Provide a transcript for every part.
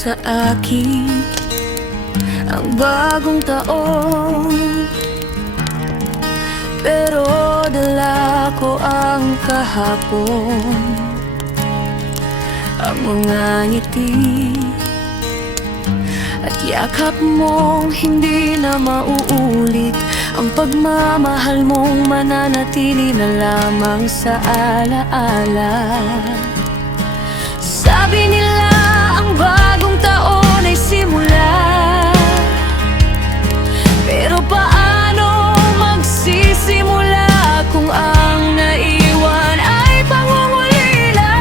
sa akin ang bagong taon, pero dala ko ang kahapon, ang mga ngiti at yakap mong hindi na mauulit. Ang pagmamahal mong mananatili na lamang sa alaala. Sabi nila ang bagong taon ay simula, pero paano magsisimula kung ang naiwan ay pangungulila?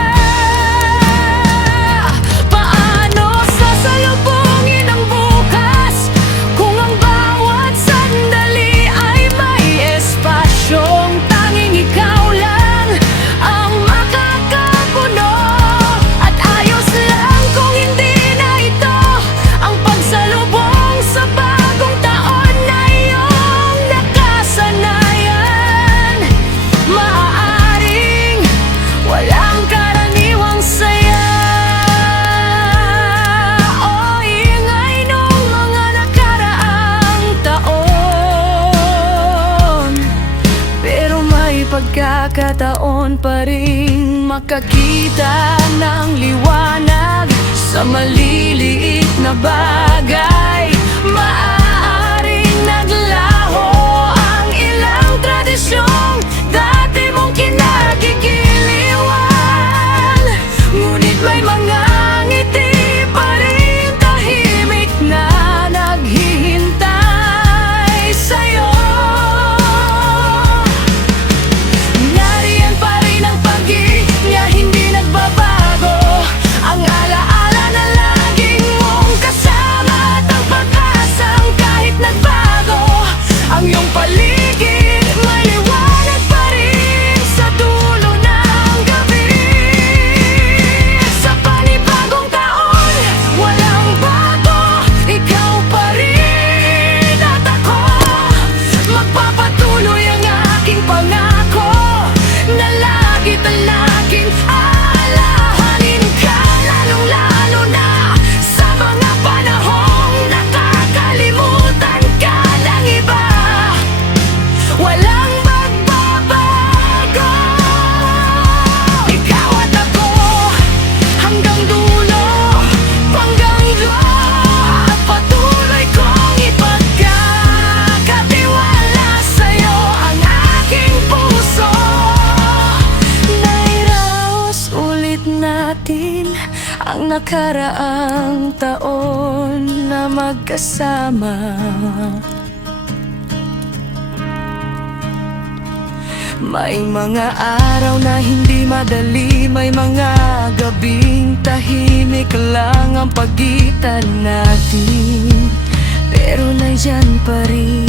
Paano sasalubungin ang bukas kung ang bawat sandali ay may espasyong tanging ikaw lang ang makakapuno? At ayos lang kung hindi na ito ang pagsalubong sa bagong taon na iyong nakasanayan. Maaaring walang karaniwang saya o ingay nung mga nakaraang taon, pero may pagkakataon pa rin makakita ng liwanag sa maliliit na bagay. Maaaring naglaho ang ilang tradisyong dati mong kinagigiliwan, ngunit may mga ngiti pa rin tahimik na naghihintay sa'yo. Nariyan pa rin ang pag-ibig, hindi nagbabago, ang alaala na laging mong kasama at ang pag-asang kahit nagbago ang iyong paligid, maliwanag pa rin sa dulo ng gabi. Sa panibagong taon, walang bago, ikaw pa rin at ako. Magpapatuloy ang aking pangako na lagi tanaking aalahanin ka, lalong-lalo na sa mga panahong nakakalimutan ka ng iba. Walang magbabago, ikaw at ako hanggang dulo, hanggang dulo. Patuloy kong ipagkakatiwala sa'yo ang aking puso. Nairaos ulit natin ang nakaraang taon na magkasama. May mga araw na hindi madali, may mga gabing tahimik lang ang pagitan natin, pero nandyan pa rin